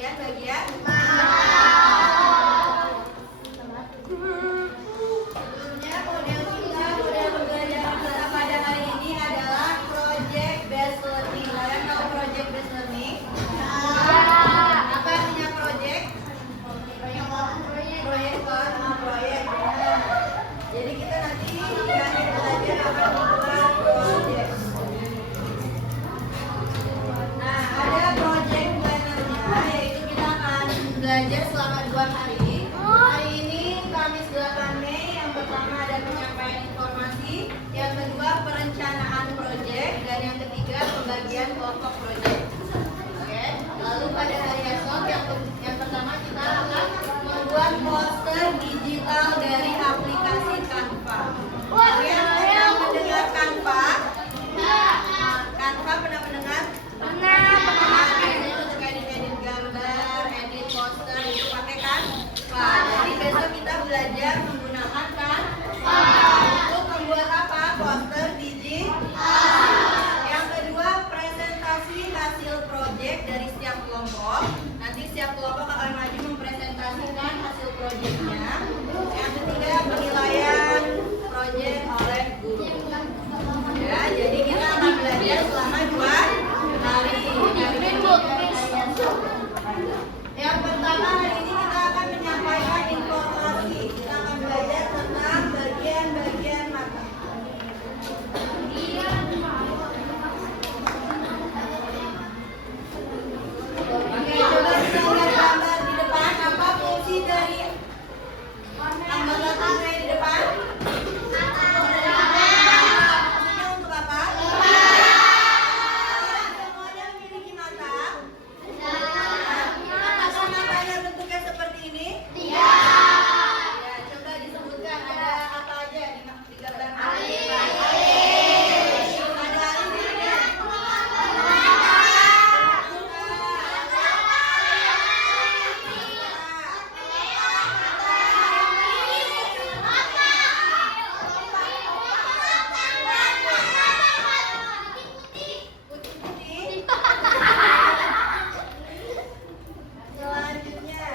bagian-bagian sebelumnya model pembelajaran kita pada hari ini adalah project based learning. Kalian tahu project based learning? Apa artinya project? Proyek. Jadi kita nanti akan belajar akan membuat project. Nah, ada project plannernya, yaitu kita akan belajar selama 2 hari. Hari ini Kamis 8 Mei, yang pertama ada penyampaian informasi, yang kedua perencanaan project, dan yang ketiga pembagian kelompok project. Oke. Lalu pada hari esok yang pertama kita akan membuat poster digital dari aplikasi Canva. Kalian pernah mendengar Canva? Canva pernah mendengar? Itu terkait edit gambar, edit poster, itu pakai Canva. Jadi besok kita belajar menggunakan Canva untuk membuat apa? Poster digital. Yang kedua, presentasi hasil project dari setiap kelompok. Nanti setiap kelompok akan maju mempresentasikan hasil projectnya. Yang ketiga, penilaian project oleh guru. Ya, jadi kita akan belajar selama 2 hari. Yang pertama, hari ini kita akan menyampaikan informasi. Kita akan belajar tentang bagian-bagian mata. Oke, coba kita lihat gambar di depan. Apa fungsi dari anggota tubuh di depan? Fungsinya untuk apa? Semuanya memiliki mata. Apakah matanya bentuknya seperti ini? Ya, coba disebutkan ada apa aja di gambar ini. Ada alis di sini. Putih-putih. Selanjutnya,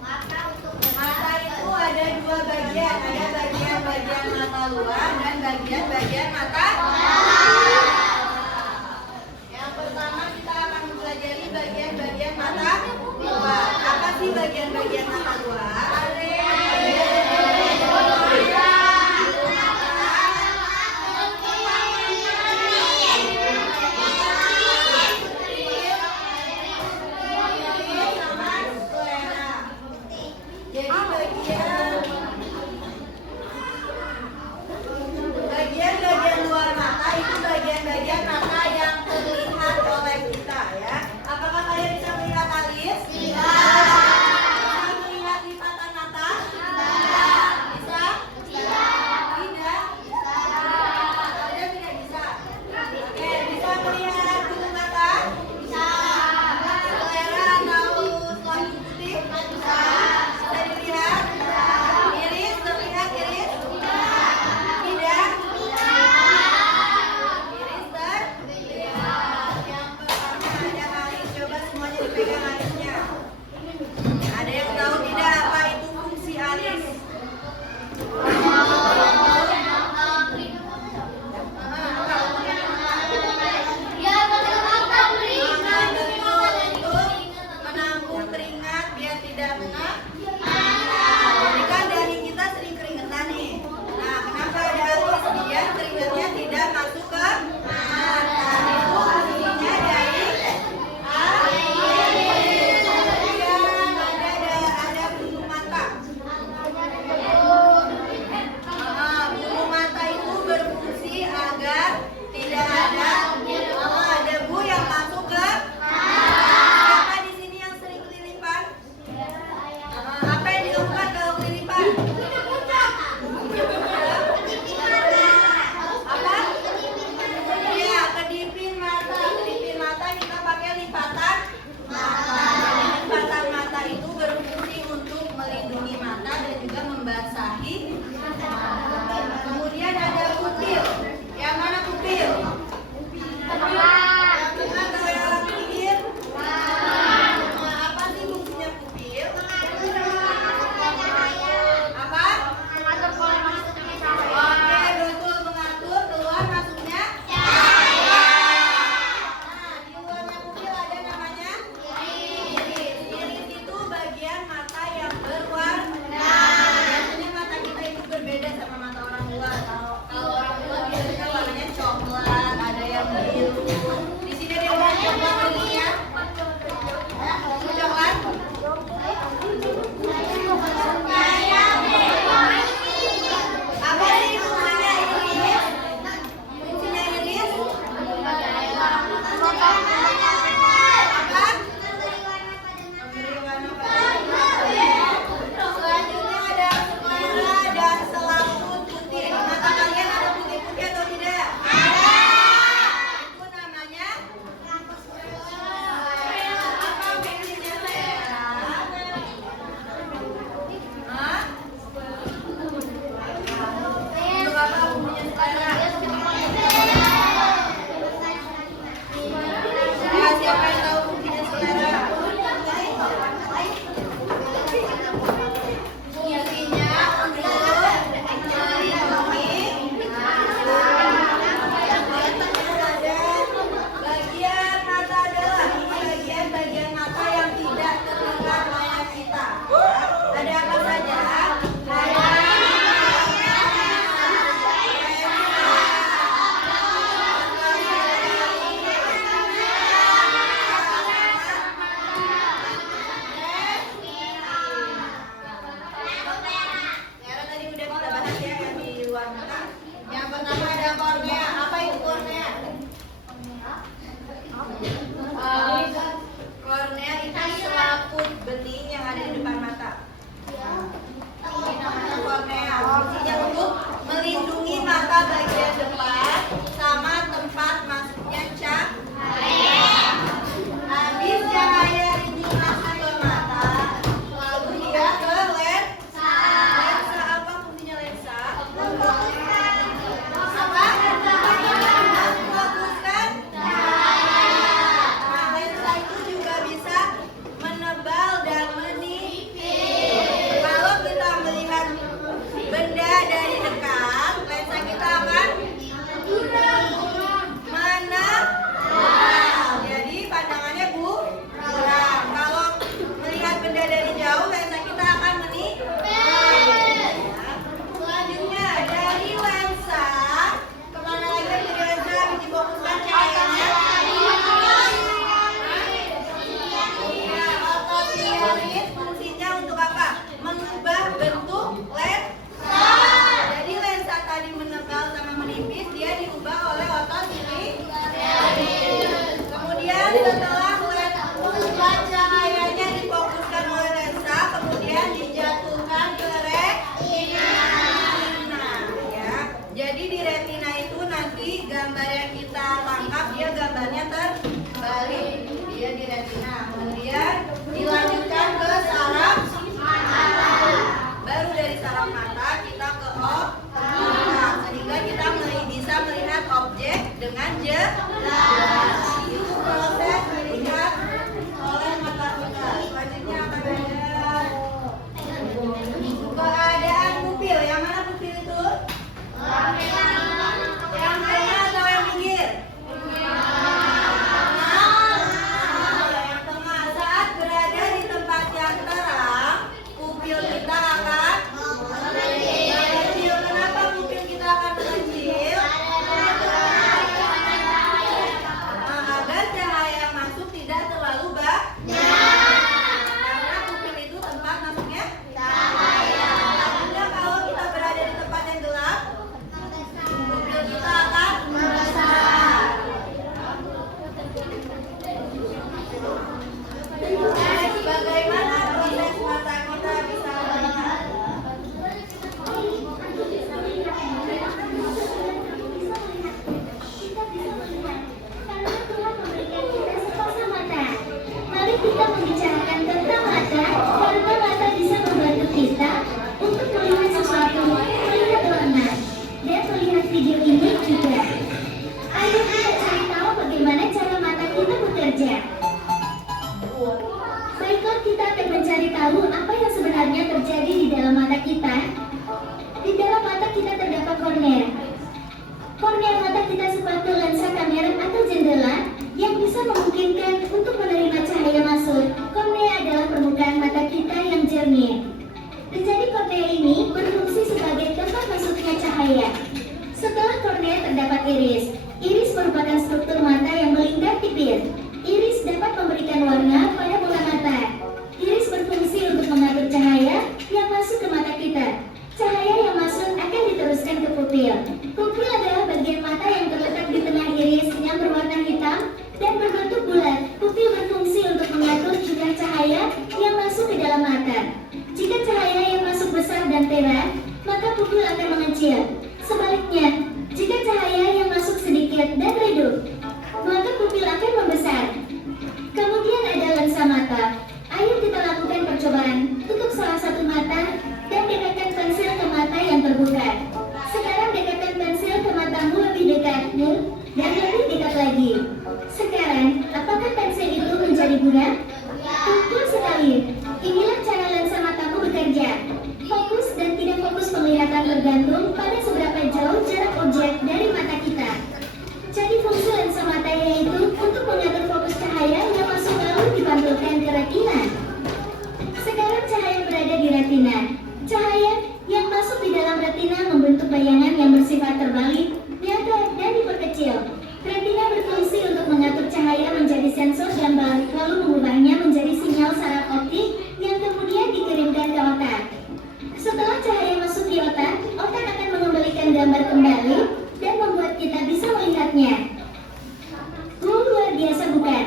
mata itu ada 2 bagian. Ada bagian-bagian mata luar dan bagian-bagian mata dalam. Yang pertama kita akan mempelajari bagian-bagian mata luar. Apa sih bagian-bagian mata luar? Jadi bagian luar mata itu bagian-bagian mata yang terlihat oleh kita, ya. Apakah kalian bisa melihat alis? Bisa. Bisa melihat lipatan Apakah kita akan mencari tahu apa yang sebenarnya terjadi di dalam mata kita? Di dalam mata kita terdapat kornea. Kornea mata kita seperti lensa kamera atau jendela yang bisa memungkinkan untuk menerima cahaya masuk. Kornea adalah permukaan mata kita yang jernih. Jadi kornea ini berfungsi sebagai tempat masuknya cahaya. Setelah kornea terdapat iris. Iris merupakan struktur mata yang melingkar tipis. Iris dapat memberikan warna pada bola mata. Iris berfungsi untuk mengatur cahaya yang masuk ke mata kita. Cahaya yang masuk akan diteruskan ke pupil. Pupil adalah bagian mata yang terletak di tengah iris yang berwarna hitam dan berbentuk bulat. Pupil berfungsi untuk mengatur jumlah cahaya yang masuk ke dalam mata. Jika cahaya yang masuk besar dan terang, maka pupil akan mengecil. Sebaliknya, jika cahaya yang masuk sedikit dan redup, maka pupil akan membesar. Kemudian ada lensa mata. Ayo kita lakukan percobaan. Tutup salah satu mata dan dekatkan pensil ke mata yang terbuka. Sekarang dekatkan pensil ke matamu lebih dekatmu dan lebih dekat lagi. Sekarang, apakah pensil itu menjadi buram? Betul sekali. Inilah cara lensa matamu bekerja. Fokus dan tidak fokus penglihatan tergantung pada seberapa jauh jarak objek dari mata kita. Jadi fungsi lensa mata yaitu untuk mengatur fokus cahaya yang masuk lalu dipantulkan ke retina. Sekarang cahaya berada di retina. Cahaya yang masuk di dalam retina membentuk bayangan yang bersifat terbalik, nyata, dan diperkecil. Retina berfungsi untuk mengatur cahaya menjadi sensor gambar, lalu mengubahnya menjadi sinyal saraf optik yang kemudian dikirimkan ke otak. Setelah cahaya masuk di otak, otak akan mengembalikan gambar kembali dan membuat kita bisa melihatnya. Luar biasa bukan?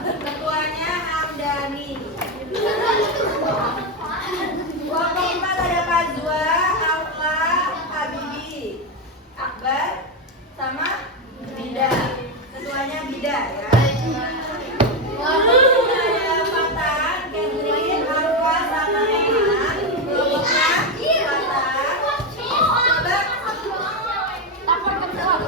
Ketuanya Hamdani. Kelompok 4 ada Fazwa, Alfa, Habibi, Akbar, sama Bida. Ketuanya Bida ya. Kelompok 5 ada Fatan, Catherine, Alfa, sama Eman. Kelompoknya Fatan. Coba ketua.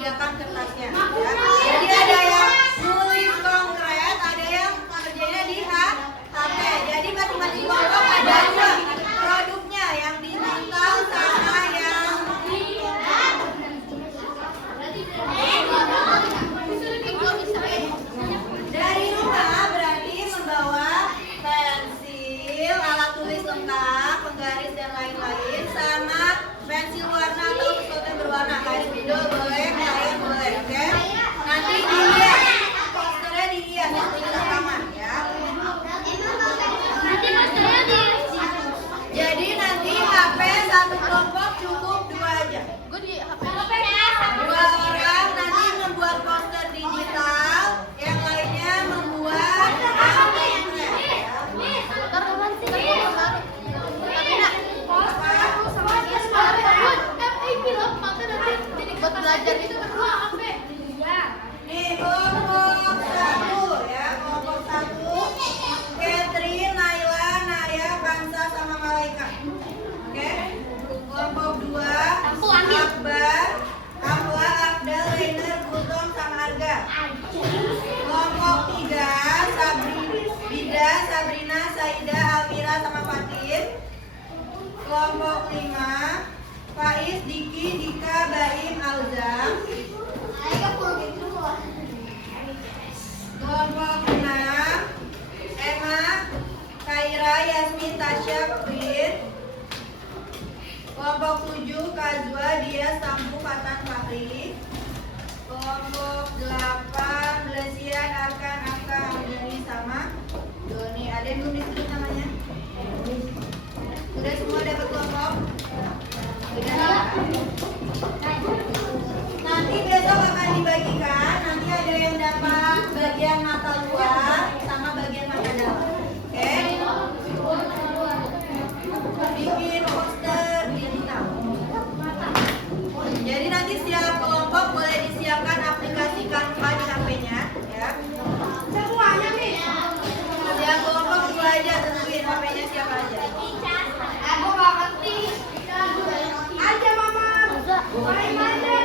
disediakan kertasnya. Ya. Jadi ada yang nulis konkret, ada yang kerjanya di HP. Jadi masing-masing kelompok ada dua produknya, yang digital sama yang dari rumah. Berarti membawa pensil, alat tulis lengkap, penggaris dan lain-lain, sama pensil warna atau sesuatu yang berwarna, kayak spidol boleh, crayon boleh, oke? Nanti dilihat, posternya dilihat yang di rekaman ya. Jadi nanti HP satu kelompok cukup 2 aja. Dua orang nanti membuat poster digital, yang lainnya membuat nih kelompok 1 ya, kelompok 1 Catherine, Naila, Naya, Kansa sama Malaika. Oke. Kelompok 2 Akbar, Amwa, Abdal, Rainer, Gultom sama Arga. Kelompok 3 Bida, Sabrina, Saida, Almira sama Fatin. Kelompok 5 Faiz, Diki, Dika, Baim, Alzam. Kelompok 6 Emma, Kaira, Yasmin, Tasya, Queen. Kelompok 7 Kazwa, Dia, Sambu, Fatan, Fahri. Kelompok